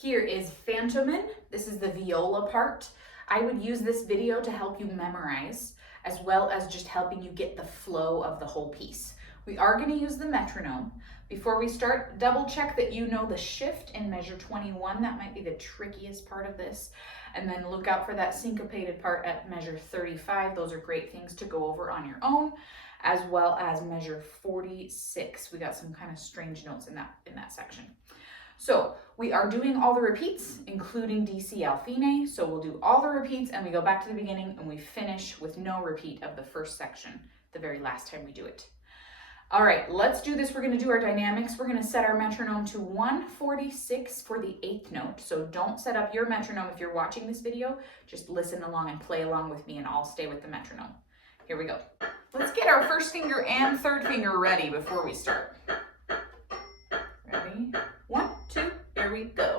Here is Phantomin. This is the viola part. I would use this video to help you memorize, as well as just helping you get the flow of the whole piece. We are going to use the metronome. Before we start, double check that you know the shift in measure 21. That might be the trickiest part of this. And then look out for that syncopated part at measure 35. Those are great things to go over on your own, as well as measure 46. We got some kind of strange notes in that section. So we are doing all the repeats, including D, C, Al fine. So we'll do all the repeats and we go back to the beginning and we finish with no repeat of the first section the very last time we do it. All right, let's do this. We're going to do our dynamics. We're going to set our metronome to 146 for the 8th note. So don't set up your metronome if you're watching this video. Just listen along and play along with me and I'll stay with the metronome. Here we go. Let's get our first finger and third finger ready before we start. Ready? 1, 2, here we go.